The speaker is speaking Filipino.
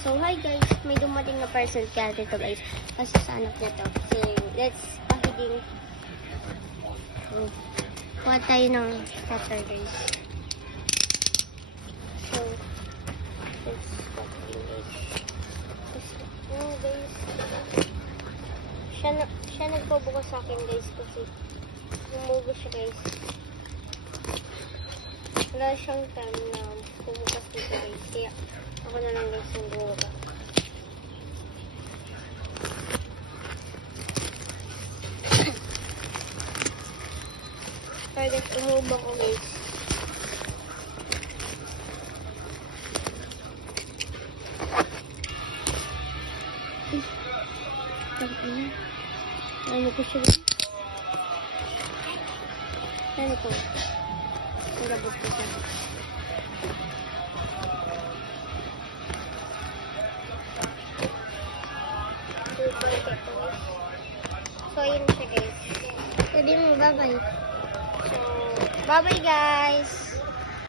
So, hi guys. May dumating na parcel kaya dito guys. Kasi sa anak na to. So, let's pahiding. Kuha tayo ng cutter guys. So, let's cut guys. Guys. Siya nagpabukas sa akin guys kasi lumubo siya guys. Wala siyang time na pumukas dito guys. Kaya ako na lang guys yung buka. So guys, umubang ko guys. Ano ko siya? Ano ko? Nagabot ko siya. So, yun siya guys. Sabi mo, bye-bye. So, bye-bye guys.